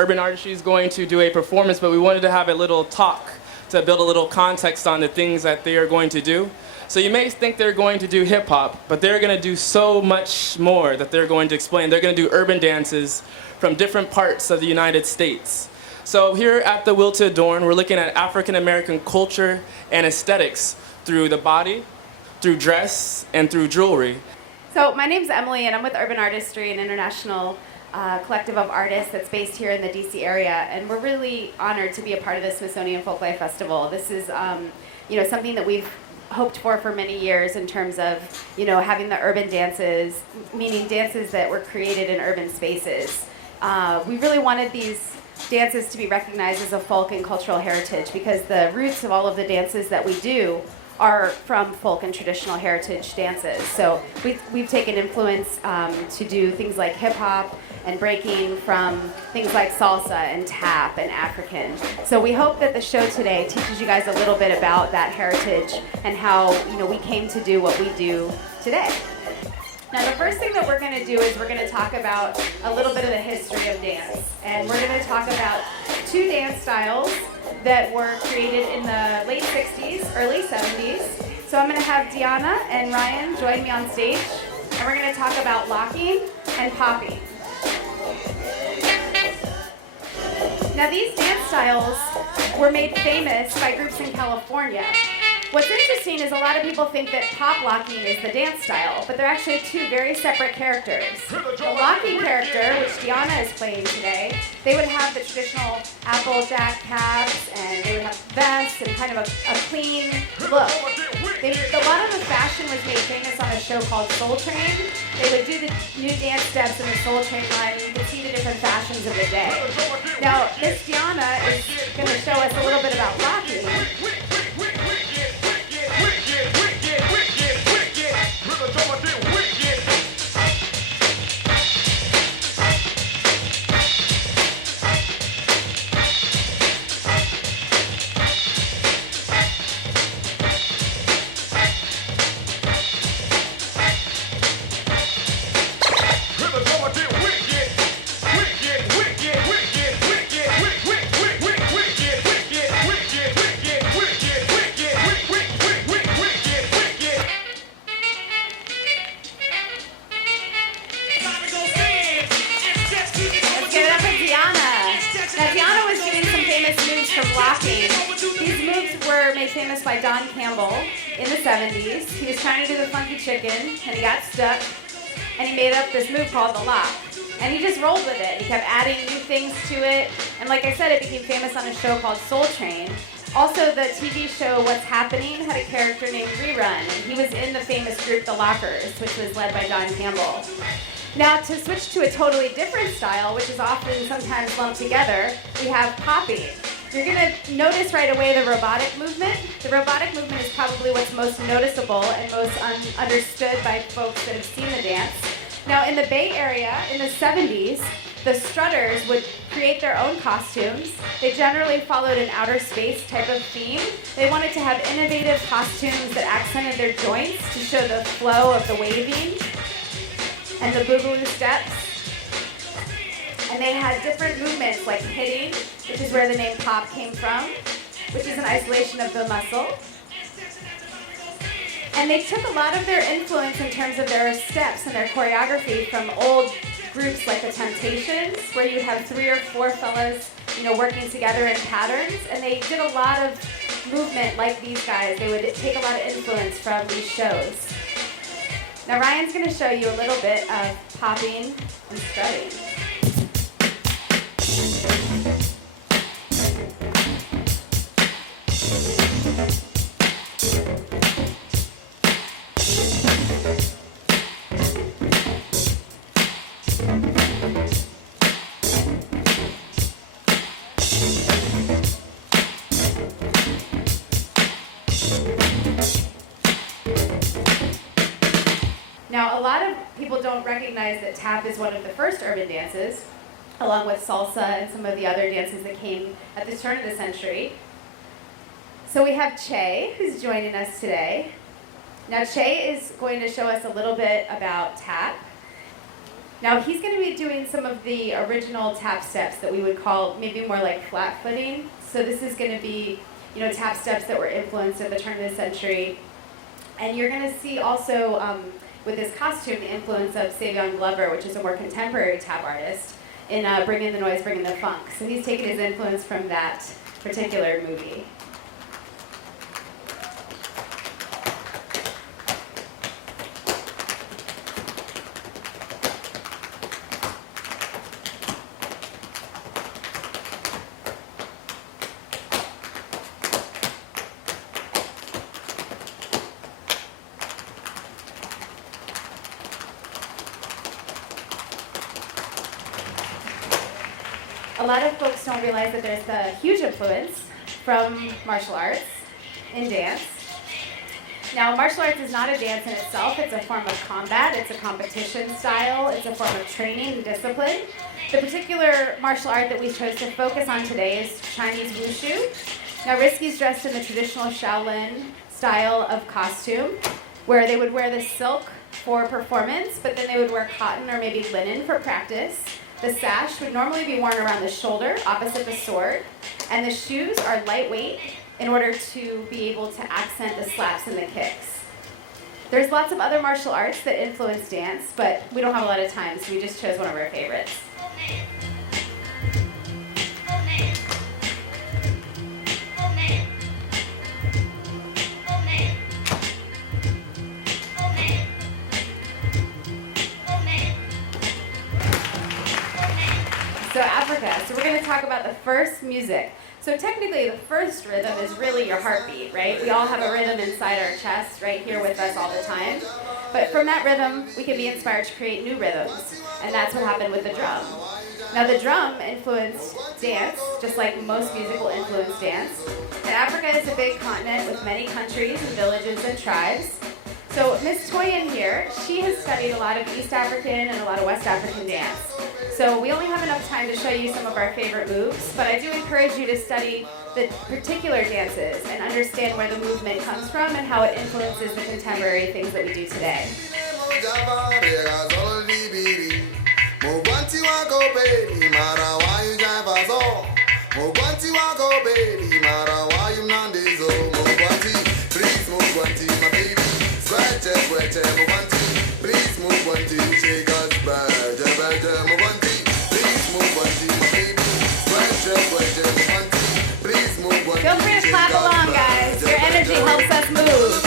Urban Artistry is going to do a performance, but we wanted to have a little talk to build a little context on the things that they are going to do. So you may think they're going to do hip hop, but they're going to do so much more that they're going to explain. They're going to do urban dances from different parts of the United States. So here at the Will to Adorn, we're looking at African American culture and aesthetics through the body, through dress, and through jewelry. So my name's Emily, and I'm with Urban Artistry, an international collective of artists that's based here in the DC area, and we're really honored to be a part of the Smithsonian Folklife Festival. This is something that we've hoped for many years in terms of having the urban dances, meaning dances that were created in urban spaces. We really wanted these dances to be recognized as a folk and cultural heritage because the roots of all of the dances that we do are from folk and traditional heritage dances. So we've taken influence to do things like hip hop and breaking from things like salsa and tap and African. So we hope that the show today teaches you guys a little bit about that heritage and how we came to do what we do today. Now the first thing that we're going to do is we're going to talk about a little bit of the history of dance. And we're going to talk about two dance styles that were created in the late 60s, early 70s. So I'm going to have Deanna and Ryan join me on stage, and we're going to talk about locking and popping. Now these dance styles were made famous by groups in California. What's interesting is a lot of people think that pop locking is the dance style, but they're actually two very separate characters. The locking character, which Deanna is playing today, they would have the traditional Applejack caps, and they would have vests and kind of a clean look. A lot of the fashion was made famous on a show called Soul Train. They would do the new dance steps in the Soul Train line, and you could see the different fashions of the day. Now, Miss Deanna is going to show us a little bit about locking. Famous by Don Campbell in the 70s. He was trying to do the funky chicken, and he got stuck, and he made up this move called the lock. And he just rolled with it. He kept adding new things to it, and like I said, it became famous on a show called Soul Train. Also, the TV show What's Happening had a character named Rerun, and he was in the famous group The Lockers, which was led by Don Campbell. Now, to switch to a totally different style, which is often sometimes lumped together, we have popping. You're going to notice right away the robotic movement. The robotic movement is probably what's most noticeable and most understood by folks that have seen the dance. Now, in the Bay Area, in the 70s, the strutters would create their own costumes. They generally followed an outer space type of theme. They wanted to have innovative costumes that accented their joints to show the flow of the waving and the boogaloo steps. And they had different movements like hitting, which is where the name pop came from, which is an isolation of the muscle. And they took a lot of their influence in terms of their steps and their choreography from old groups like the Temptations, where you would have 3 or 4 fellas, working together in patterns. And they did a lot of movement like these guys. They would take a lot of influence from these shows. Now Ryan's going to show you a little bit of popping and strutting. Now, a lot of people don't recognize that tap is one of the first urban dances, along with salsa and some of the other dances that came at the turn of the century. So we have Che, who's joining us today. Now, Che is going to show us a little bit about tap. Now he's going to be doing some of the original tap steps that we would call maybe more like flat footing. So this is going to be, tap steps that were influenced at the turn of the century. And you're going to see also with this costume the influence of Savion Glover, which is a more contemporary tap artist, in Bringing the Noise, Bringing the Funk. So he's taken his influence from that particular movie. A lot of folks don't realize that there's a huge influence from martial arts in dance. Now, martial arts is not a dance in itself. It's a form of combat. It's a competition style. It's a form of training and discipline. The particular martial art that we chose to focus on today is Chinese Wushu. Now, Risky's dressed in the traditional Shaolin style of costume, where they would wear the silk for performance, but then they would wear cotton or maybe linen for practice. The sash would normally be worn around the shoulder, opposite the sword, and the shoes are lightweight in order to be able to accent the slaps and the kicks. There's lots of other martial arts that influence dance, but we don't have a lot of time, so we just chose one of our favorites. So Africa. So we're going to talk about the first music. So technically the first rhythm is really your heartbeat, right? We all have a rhythm inside our chest right here with us all the time. But from that rhythm, we can be inspired to create new rhythms. And that's what happened with the drum. Now the drum influenced dance, just like most music will influence dance. And Africa is a big continent with many countries and villages and tribes. So Miss Toyin here, she has studied a lot of East African and a lot of West African dance. So we only have enough time to show you some of our favorite moves, but I do encourage you to study the particular dances and understand where the movement comes from and how it influences the contemporary things that we do today. Feel free to clap along, guys. Your energy helps us move.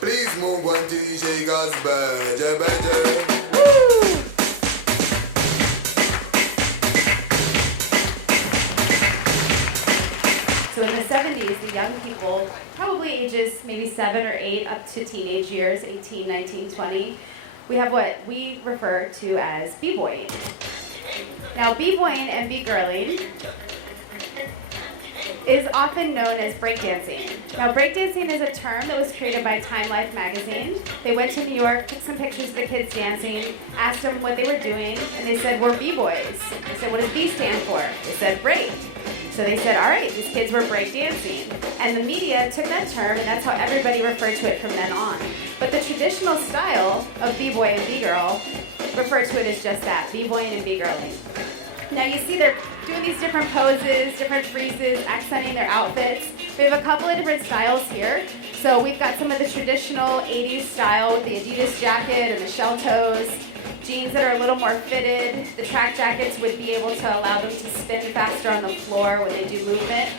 Please move one tea, shake us better, better. So in the 70s, the young people, probably ages maybe 7 or 8 up to teenage years, 18, 19, 20, we have what we refer to as b-boying. Now b-boying and b-girling is often known as breakdancing. Now breakdancing is a term that was created by Time Life magazine. They went to New York, took some pictures of the kids dancing, asked them what they were doing, and they said, we're b-boys. They said, what does B stand for? They said, break. So they said, all right, these kids were breakdancing. And the media took that term, and that's how everybody referred to it from then on. But the traditional style of b-boy and b-girl referred to it as just that, b-boying and b-girling. Now you see they're doing these different poses, different freezes, accenting their outfits. We have a couple of different styles here. So we've got some of the traditional 80s style with the Adidas jacket and the shell toes, jeans that are a little more fitted. The track jackets would be able to allow them to spin faster on the floor when they do movement.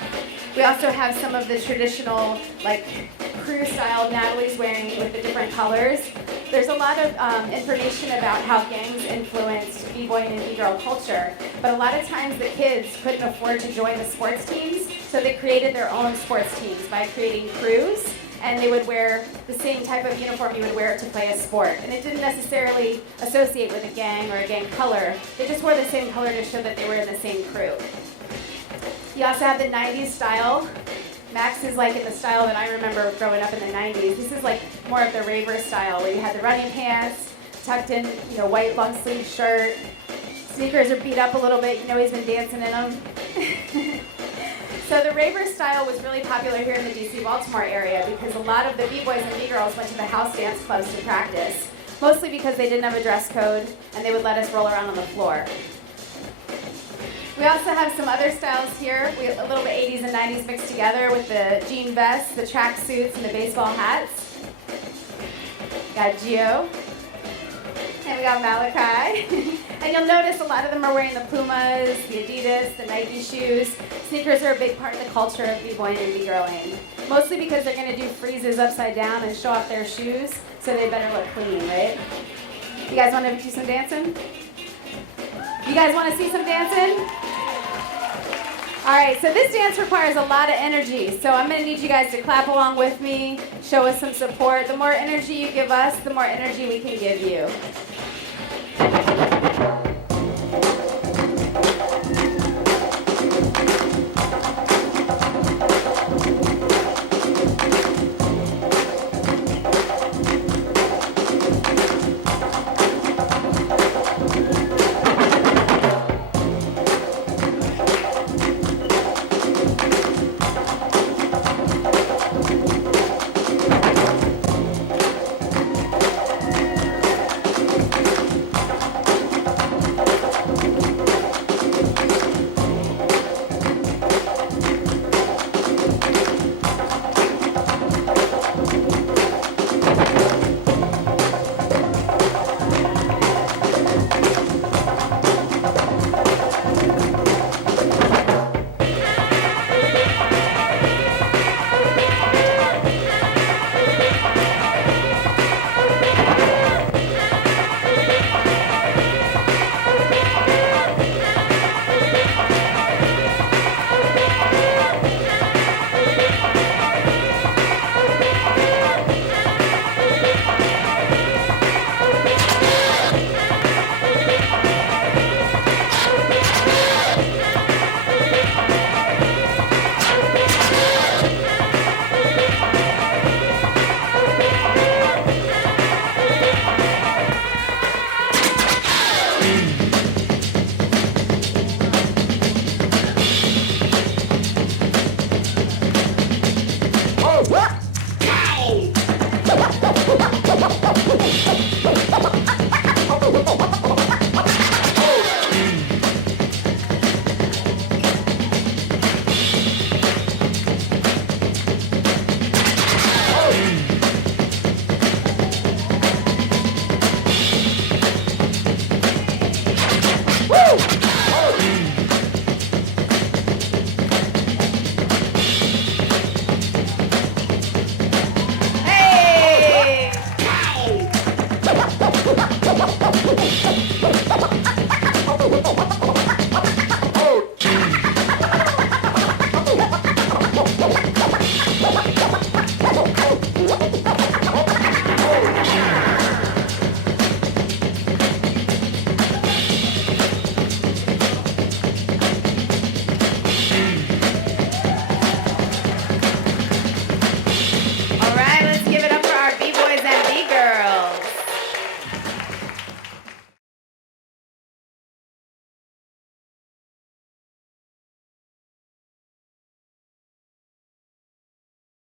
We also have some of the traditional like crew style Natalie's wearing with the different colors. There's a lot of information about how gangs influenced b-boy and b-girl culture, but a lot of times the kids couldn't afford to join the sports teams, so they created their own sports teams by creating crews, and they would wear the same type of uniform you would wear to play a sport. And it didn't necessarily associate with a gang or a gang color. They just wore the same color to show that they were in the same crew. You also have the 90s style. Max is like in the style that I remember growing up in the 90s. This is like more of the raver style where you had the running pants, tucked in, white long sleeve shirt. Sneakers are beat up a little bit. He's been dancing in them. So the raver style was really popular here in the DC Baltimore area because a lot of the B-boys and B-girls went to the house dance clubs to practice, mostly because they didn't have a dress code and they would let us roll around on the floor. We also have some other styles here. We have a little bit 80s and 90s mixed together with the jean vests, the track suits, and the baseball hats. Got Gio. And we got Malachi. And you'll notice a lot of them are wearing the Pumas, the Adidas, the Nike shoes. Sneakers are a big part of the culture of b-boying and b-girling. Mostly because they're going to do freezes upside down and show off their shoes, so they better look clean, right? You guys want to do some dancing? You guys want to see some dancing? All right, so this dance requires a lot of energy, so I'm going to need you guys to clap along with me, show us some support. The more energy you give us, the more energy we can give you.